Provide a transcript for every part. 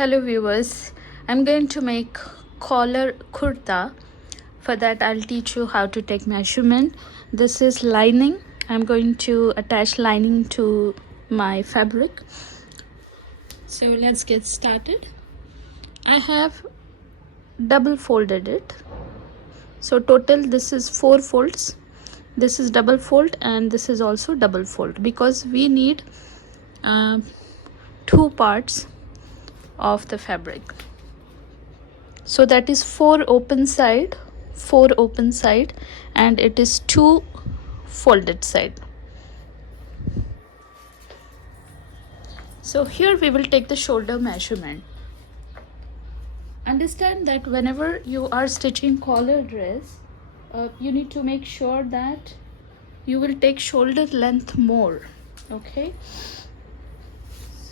Hello viewers, I'm going to make collar kurta. For that I'll teach you how to take measurement. This is lining. I'm going to attach lining to my fabric. So let's get started. I have double folded it. So total this is 4 folds. This is double fold and this is also double fold because we need 2 parts of the fabric. So that is 4 open side and it is 2 folded side. So here we will take the shoulder measurement. Understand that whenever you are stitching collar dress, you need to make sure that you will take shoulder length more. Okay,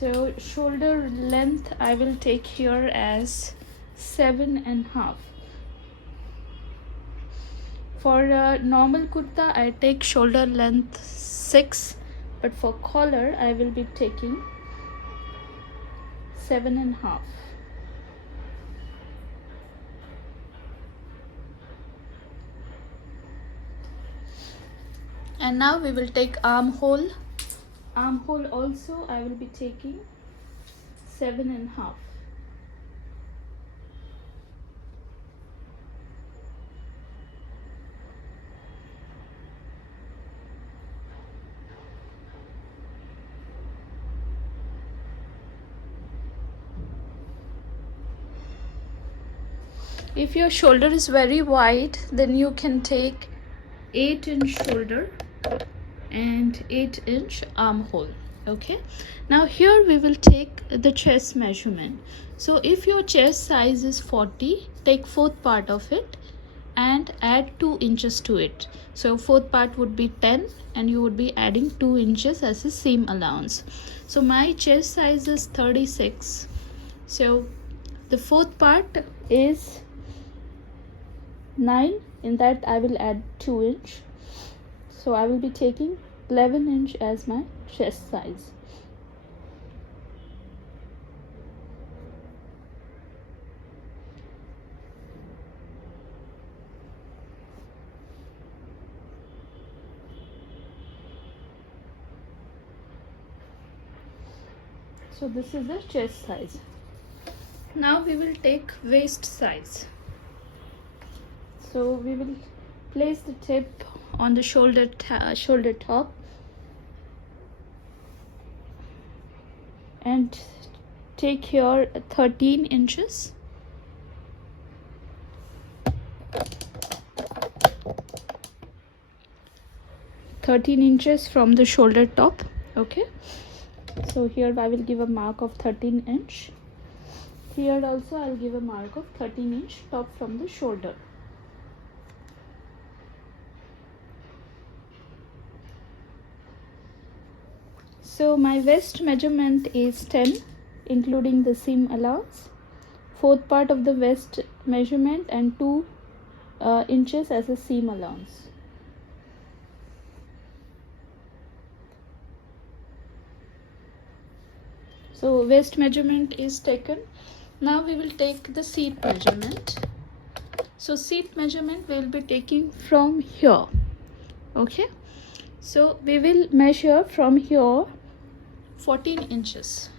so shoulder length I will take here as 7.5. For normal kurta I take shoulder length 6, but for collar I will be taking 7.5. And now we will take armhole. Armhole also I will be taking 7.5. If your shoulder is very wide, then you can take 8-inch shoulder and 8-inch armhole. Okay, now here we will take the chest measurement. So if your chest size is 40, take 4th part of it and add 2 inches to it. So 4th part would be 10 and you would be adding 2 inches as a seam allowance. So my chest size is 36, so the 4th part is 9. In that I will add 2 inch, so I will be taking 11 inch as my chest size. So this is the chest size. Now we will take waist size. So we will place the tip on the shoulder top and take here 13 inches. From the shoulder top. Okay, so here I will give a mark of 13 inch. Here also I'll give a mark of 13 inch top from the shoulder. So my waist measurement is 10, including the seam allowance, 4th part of the waist measurement and 2 inches as a seam allowance. So waist measurement is taken. Now we will take the seat measurement. So seat measurement we will be taking from here. Okay, so we will measure from here 14 inches.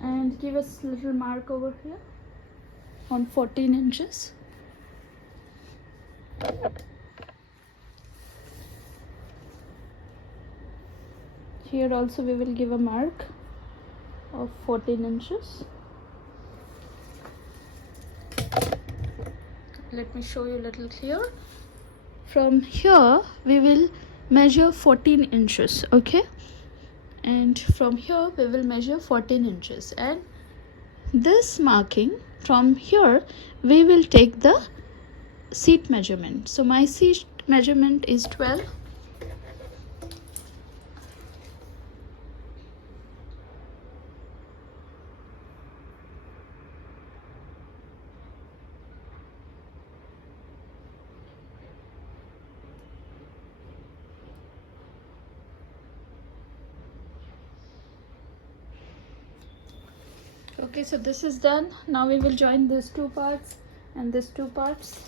And give us a little mark over here on 14 inches. Here also we will give a mark of 14 inches. Let me show you a little clear. From here we will measure 14 inches. Okay, and from here we will measure 14 inches, and this marking from here we will take the seat measurement. So my seat measurement is 12. Okay, so this is done. Now we will join these two parts and these two parts.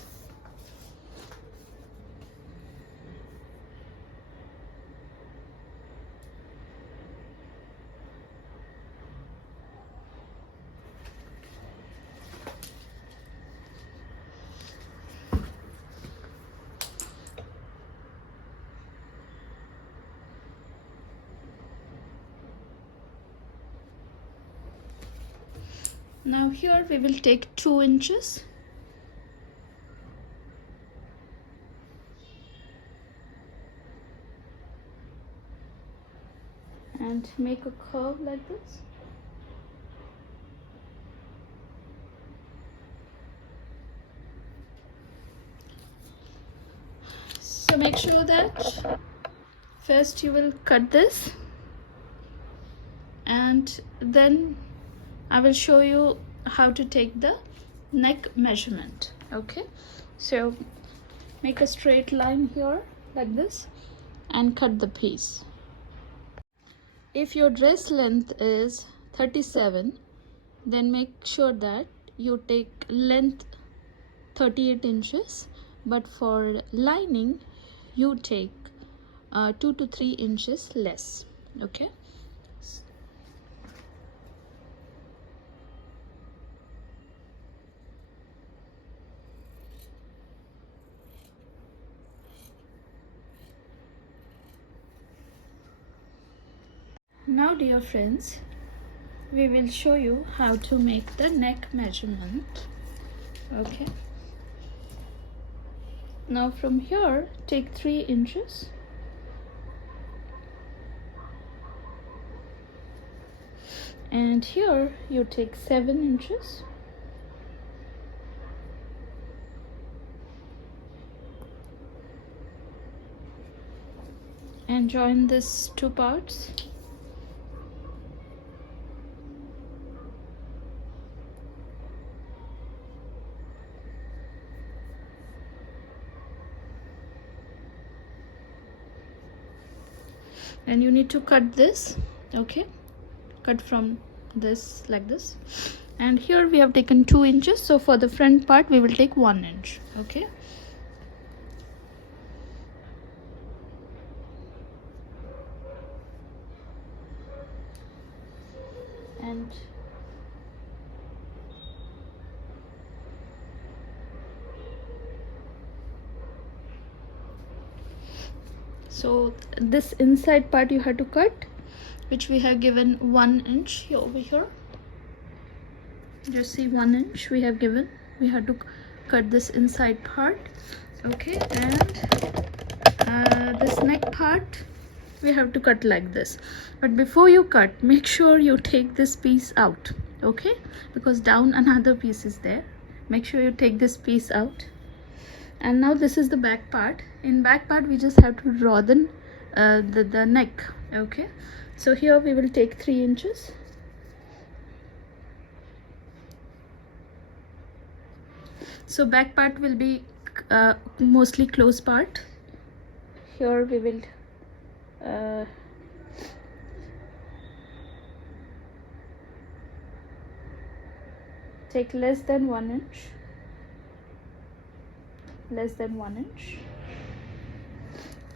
Now here we will take 2 inches and make a curve like this. So make sure that first you will cut this, and then I will show you how to take the neck measurement. Okay, so make a straight line here like this and cut the piece. If your dress length is 37, then make sure that you take length 38 inches, but for lining you take 2 to 3 inches less. Okay, now dear friends, we will show you how to make the neck measurement. Okay, now from here take 3 inches and here you take 7 inches and join these two parts. And you need to cut this. Okay, cut from this like this, and here we have taken 2 inches, so for the front part we will take 1 inch. Okay, and so this inside part you have to cut, which we have given 1 inch over here. Just see 1 inch we have given. We have to cut this inside part. Okay, and this neck part we have to cut like this. But before you cut, make sure you take this piece out. Okay, because down another piece is there. Make sure you take this piece out. And now this is the back part. In back part we just have to draw the neck. Okay, so here we will take 3 inches so back part will be mostly close part. Here we will take less than 1 inch, less than 1 inch.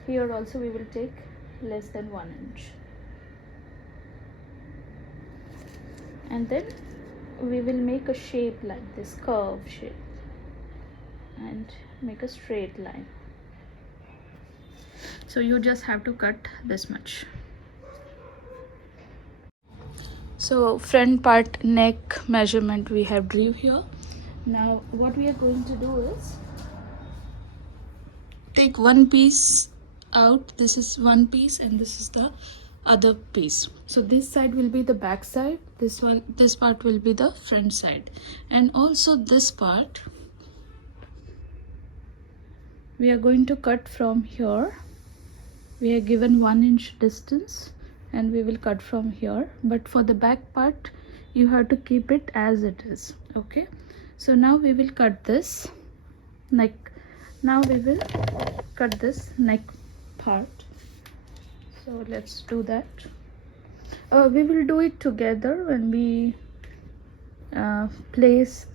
Here also we will take less than 1 inch, and then we will make a shape like this, curve shape, and make a straight line. So you just have to cut this much. So front part neck measurement we have drew here. Now what we are going to do is take one piece out. This is one piece and this is the other piece. So this side will be the back side, this part will be the front side, and also this part we are going to cut from here. We are given 1 inch distance and we will cut from here, but for the back part you have to keep it as it is. Okay, so now we will cut this neck. Now we will cut this neck part. So let's do that. We will do it together when we place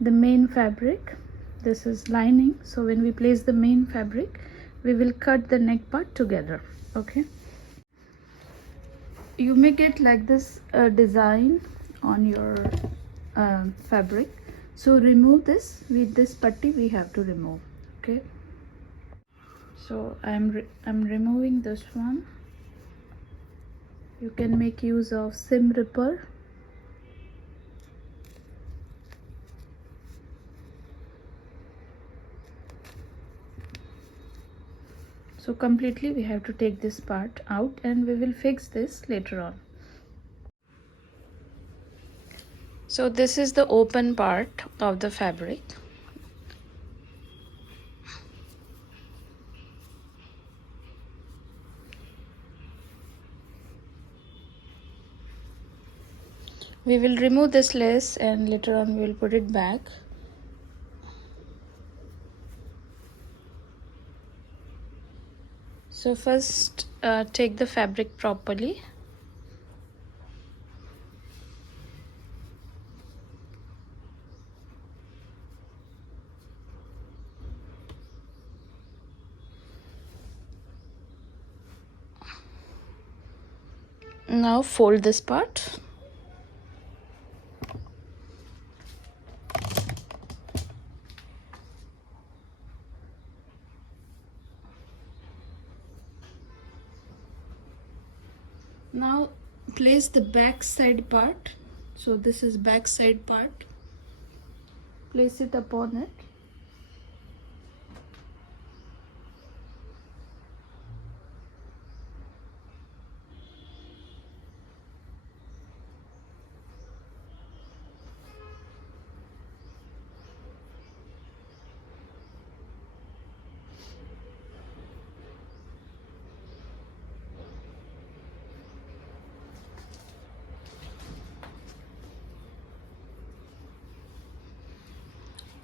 the main fabric. This is lining, so when we place the main fabric, we will cut the neck part together. Okay, you may get like this design on your fabric, so remove this. With this putty we have to remove. Okay, so I'm removing this one. You can make use of seam ripper. So completely we have to take this part out, and we will fix this later on. So this is the open part of the fabric. We will remove this lace and later on we will put it back. So first take the fabric properly. Now fold this part. Now place the back side part. So this is back side part. Place it upon it.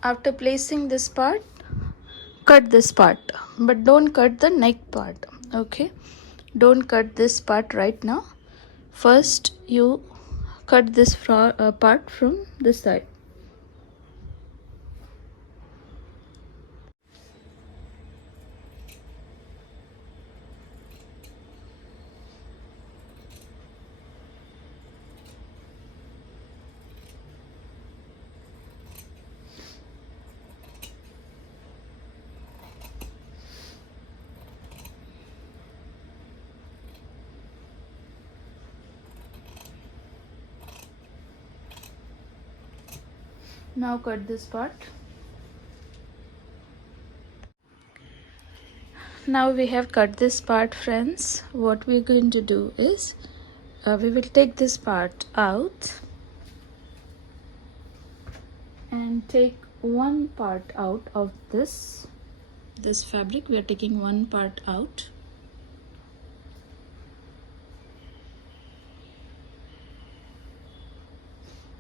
After placing this part, cut this part, but don't cut the neck part. Okay, don't cut this part right now. First you cut this part from this side. Now cut this part. Now we have cut this part, friends. What we're going to do is we will take this part out and take one part out of this fabric. We are taking one part out.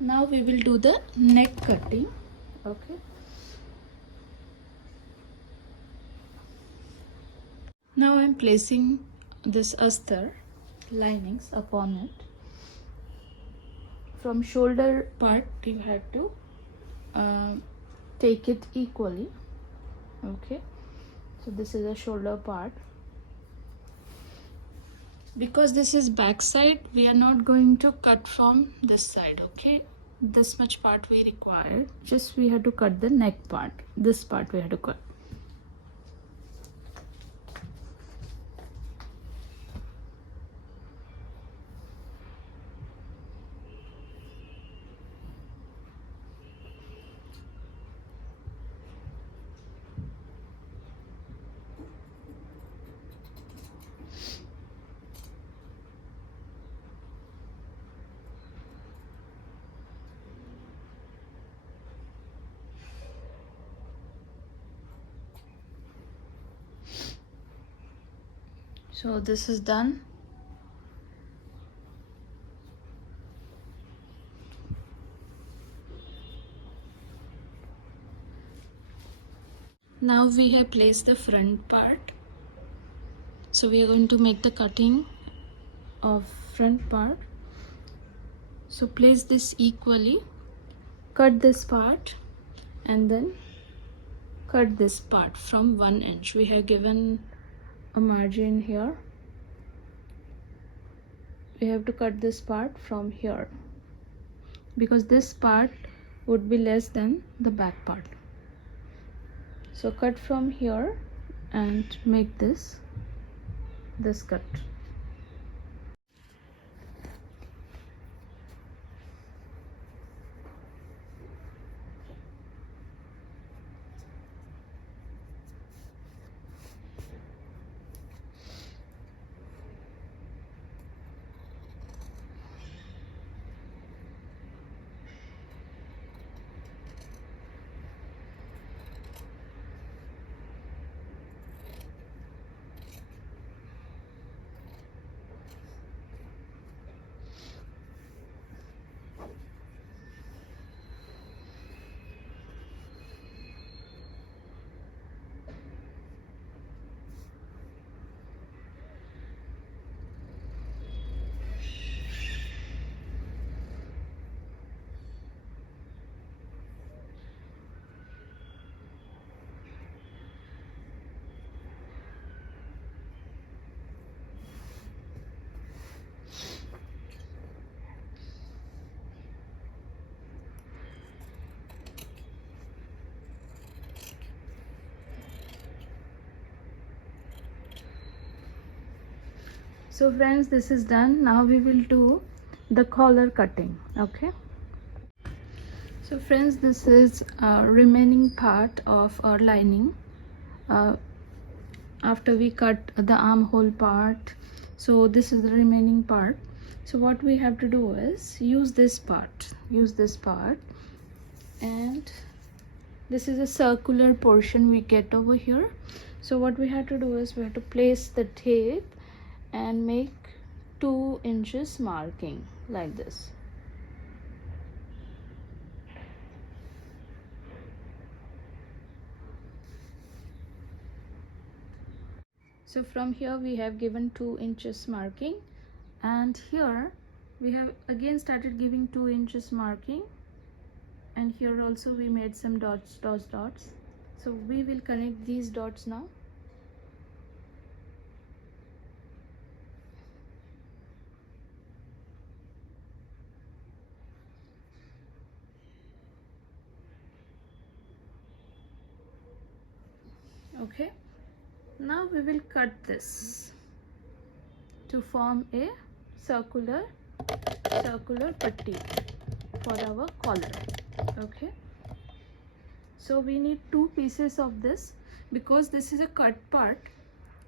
Now we will do the neck cutting. Okay, now I'm placing this astar linings upon it. From shoulder part you have to take it equally. Okay, so this is a shoulder part. Because this is back side, we are not going to cut from this side. Okay, this much part we require. Just we have to cut the neck part. This part we have to cut. So this is done. Now we have placed the front part. So we are going to make the cutting of front part. So place this equally. cut this part and then cut this part from 1 inch. We have given a margin here. We have to cut this part from here because this part would be less than the back part. So cut from here and make this cut. So friends, this is done. Now we will do the collar cutting. Okay, so friends, this is remaining part of our lining after we cut the armhole part. So this is the remaining part. So what we have to do is use this part, and this is a circular portion we get over here. So what we have to do is we have to place the tape and make 2 inches marking like this. So from here we have given 2 inches marking, and here we have again started giving 2 inches marking, and here also we made some dots. So we will connect these dots now. Okay, now we will cut this to form a circular putty for our collar. Okay, so we need 2 pieces of this because this is a cut part,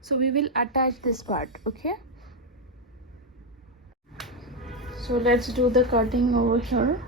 so we will attach this part. Okay, so let's do the cutting over here.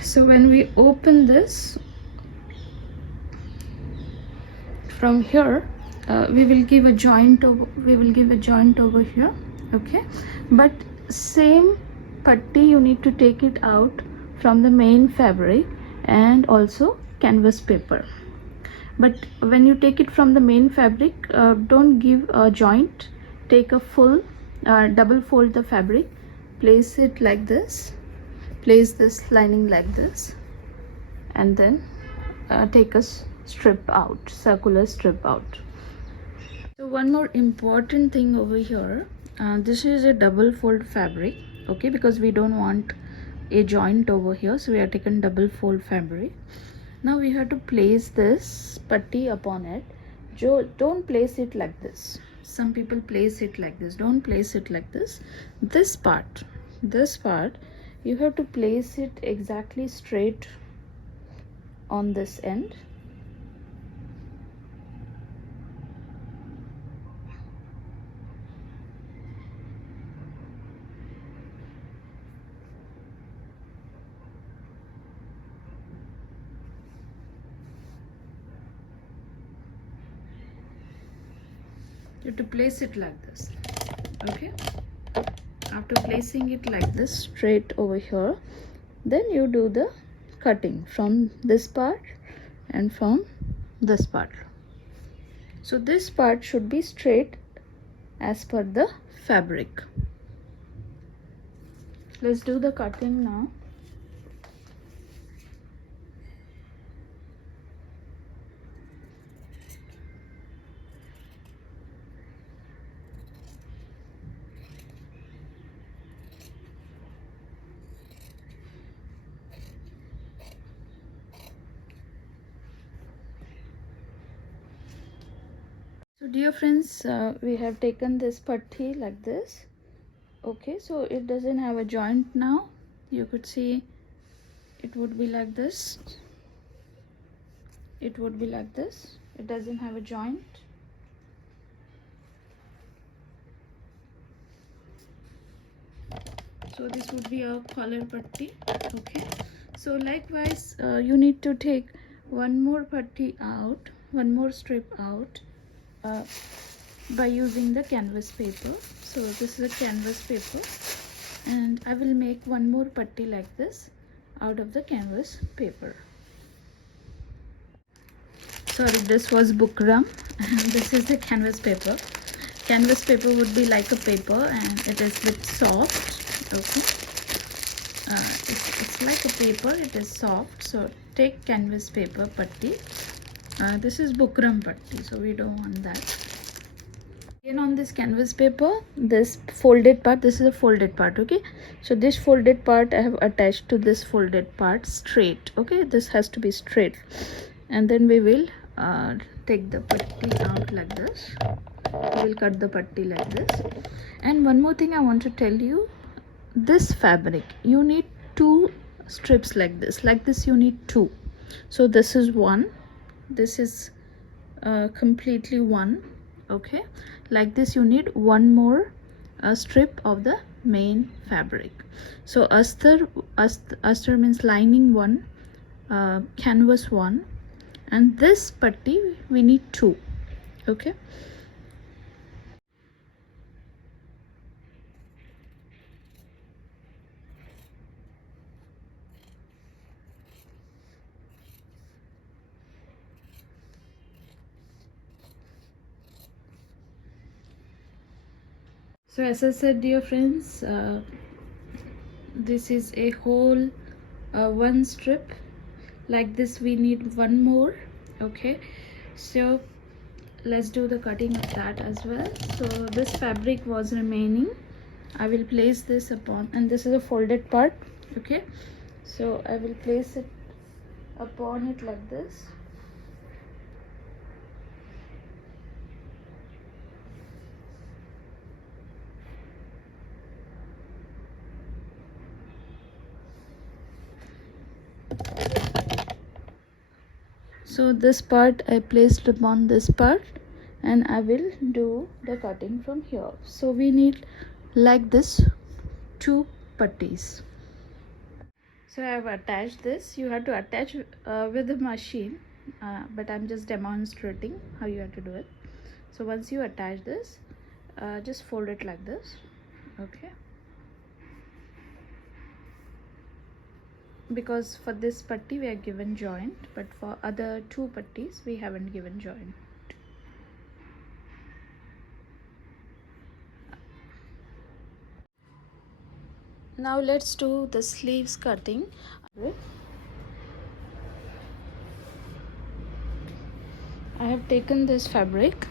So when we open this from here, we will give a joint over here. Okay, but same putty you need to take it out from the main fabric and also canvas paper. But when you take it from the main fabric, don't give a joint, take a full double fold the fabric, place it like this, place this lining like this, and then take a strip out, circular strip out. So one more important thing over here, this is a double fold fabric. Okay, because we don't want a joint over here, so we have taken double fold fabric. Now we have to place this putty upon it. Don't place it like this. Some people place it like this. Don't place it like this. This part you have to place it exactly straight on this end. you have to place it like this. Okay, after placing it like this straight over here, then you do the cutting from this part and from this part. So this part should be straight as per the fabric. Let's do the cutting now. So dear friends, we have taken this patti like this. Okay, so it doesn't have a joint now. You could see it would be like this. It would be like this. It doesn't have a joint. So this would be a collar patti. Okay, so likewise you need to take one more patti out, one more strip out, by using the canvas paper. So this is a canvas paper, and I will make one more patti like this out of the canvas paper. Sorry, this was bukram and this is the canvas paper. Canvas paper would be like a paper and it is bit soft. Okay, it's like a paper, it is soft. So take canvas paper patti. This is bukram patti, so we don't want that. Again on this canvas paper, this folded part, this is a folded part. Okay, so this folded part I have attached to this folded part straight. Okay, this has to be straight, and then we will take the patti out like this. We will cut the patti like this. And one more thing I want to tell you, this fabric you need two strips like this you need two. So this is one, this is completely one. Okay, like this you need one more strip of the main fabric. So astar means lining one, canvas one, and this patti we need two. Okay, so as I said, dear friends, this is a whole one strip. Like this we need one more. Okay, so let's do the cutting of that as well. So this fabric was remaining, I will place this upon, and this is a folded part. Okay, so I will place it upon it like this. So this part I placed upon this part, and I will do the cutting from here. So we need like this two pattis. So I have attached this. You have to attach with the machine, but I'm just demonstrating how you have to do it. So once you attach this, just fold it like this. Okay, because for this patti we are given joint, but for other two pattis we haven't given joint. Now let's do the sleeves cutting. I have taken this fabric.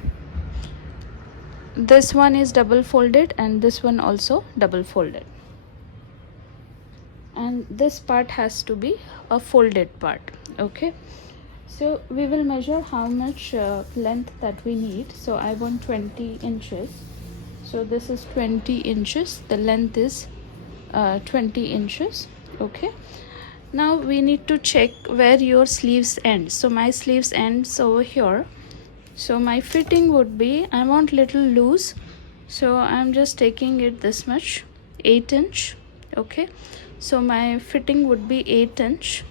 This one is double folded and this one also double folded, and this part has to be a folded part. Okay, so we will measure how much length that we need. So I want 20 inches. So this is 20 inches. The length is 20 inches. Okay, now we need to check where your sleeves end. So my sleeves ends over here. So my fitting would be, I want little loose, so I'm just taking it this much, 8 inch. Okay, so my fitting would be 8 inch.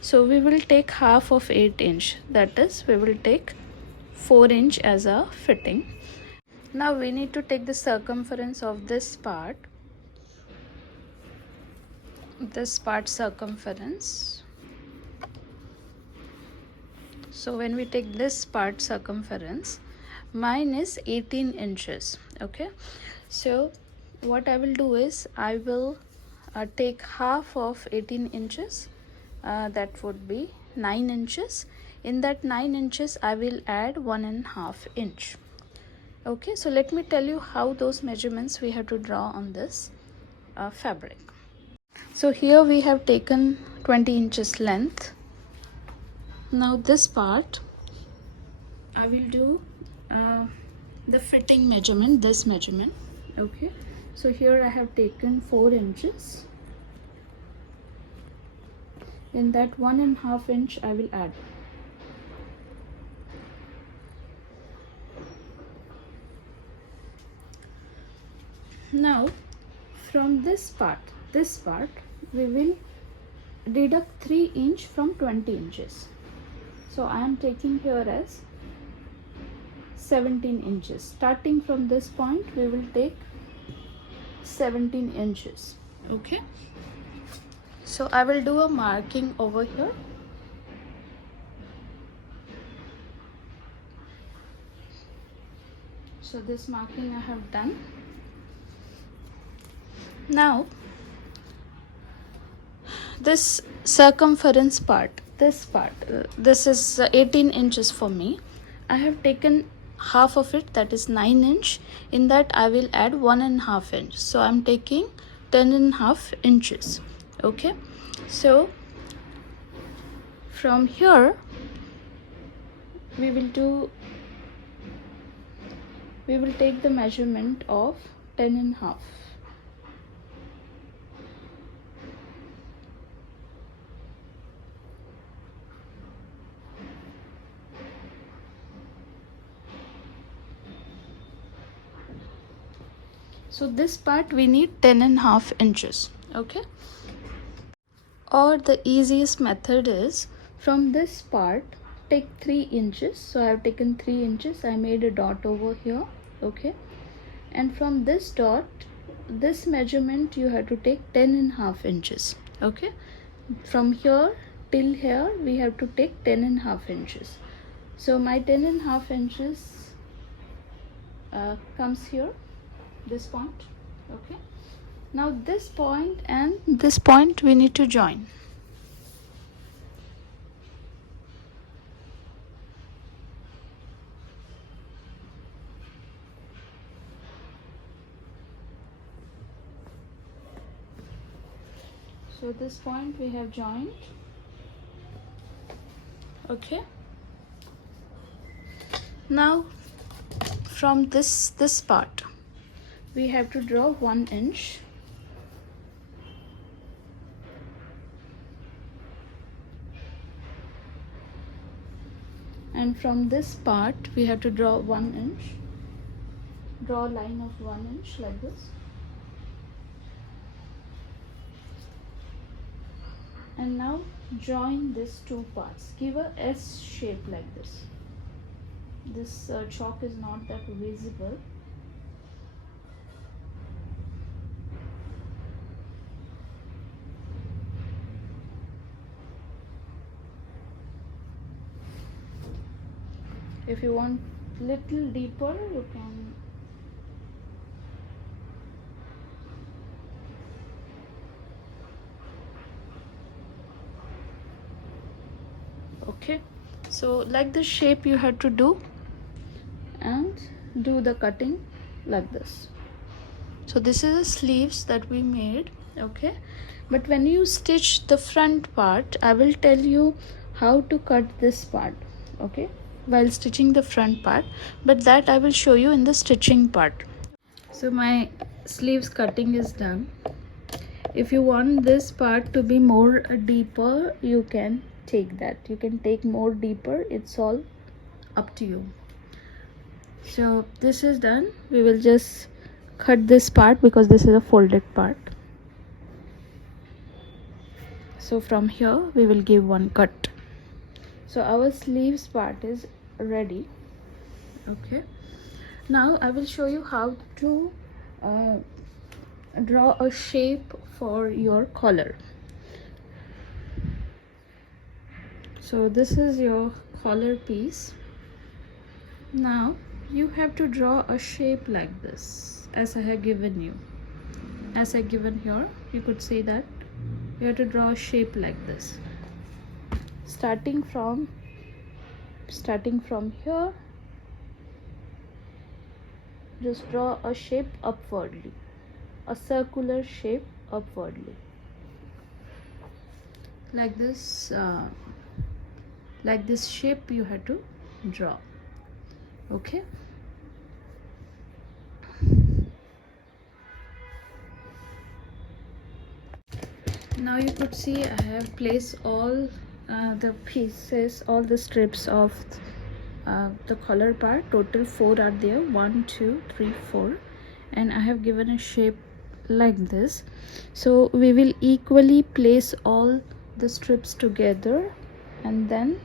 So we will take half of 8 inch, that is we will take 4 inch as a fitting. Now we need to take the circumference of this part circumference. So when we take this part circumference, mine is 18 inches. Okay, so what I will do is I will take half of 18 inches, that would be 9 inches. In that 9 inches I will add 1.5 inch. Okay, so let me tell you how those measurements we have to draw on this fabric. So here we have taken 20 inches length. Now this part I will do the fitting measurement, this measurement. Okay, so here I have taken 4 inches. In that 1.5 inch I will add. Now from this part we will deduct 3 inch from 20 inches. So I am taking here as 17 inches. Starting from this point we will take 17 inches. Okay, so I will do a marking over here. So this marking I have done. Now this circumference part, this is 18 inches for me. I have taken half of it, that is 9 inch. In that I will add 1.5 inch. So I am taking 10.5 inches. Okay, so from here we will take the measurement of 10.5. So this part we need 10.5 inches. Okay, or the easiest method is from this part take 3 inches. So I have taken 3 inches. I made a dot over here. Okay, and from this dot, this measurement you have to take 10.5 inches. Okay, from here till here we have to take 10.5 inches. So my 10.5 inches comes here, this point. Okay, now this point and this point we need to join. So this point we have joined. Okay, now from this part we have to draw 1 inch. And from this part we have to draw 1 inch. Draw a line of 1 inch like this. And now join these two parts. Give a S shape like this. This chalk is not that visible. If you want little deeper, you can okay, so like this shape you have to do, and do the cutting like this. So this is the sleeves that we made. Okay, but when you stitch the front part, I will tell you how to cut this part. Okay, while stitching the front part, but that I will show you in the stitching part. So my sleeves cutting is done. If you want this part to be more deeper, you can take that. You can take more deeper. It's all up to you. So this is done. We will just cut this part because this is a folded part. So from here we will give one cut. So our sleeves part is ready. Okay, Now I will show you how to uh, draw a shape for your collar. So this is your collar piece. Now you have to draw a shape like this, as I have given you. As I given here, you could see that you have to draw a shape like this. Starting from here, just draw a shape upwardly, a circular shape upwardly, like this. Like this shape you have to draw. Okay. Now you could see I have placed all the pieces, all the strips of the collar part. Total 4 are there, 1 2 3 4, and I have given a shape like this. So we will equally place all the strips together, and then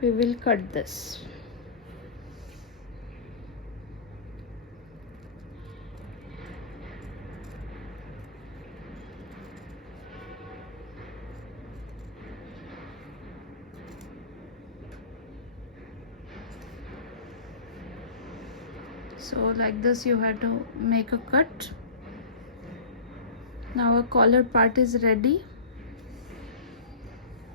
we will cut this. So like this you have to make a cut. Now our collar part is ready.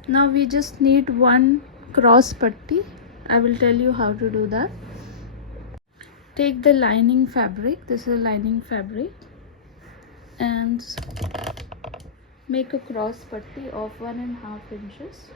Now we just need one cross putty. I will tell you how to do that. Take the lining fabric, this is a lining fabric, and make a cross putty of 1.5 inches.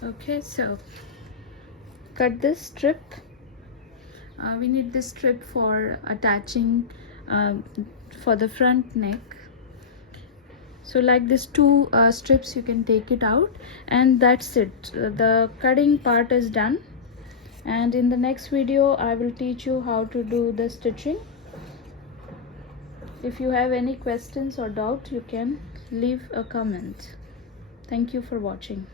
Okay, so cut this strip. We need this strip for attaching for the front neck. So like this 2 strips you can take it out, and that's it. The cutting part is done, and in the next video I will teach you how to do the stitching. If you have any questions or doubt, you can leave a comment. Thank you for watching.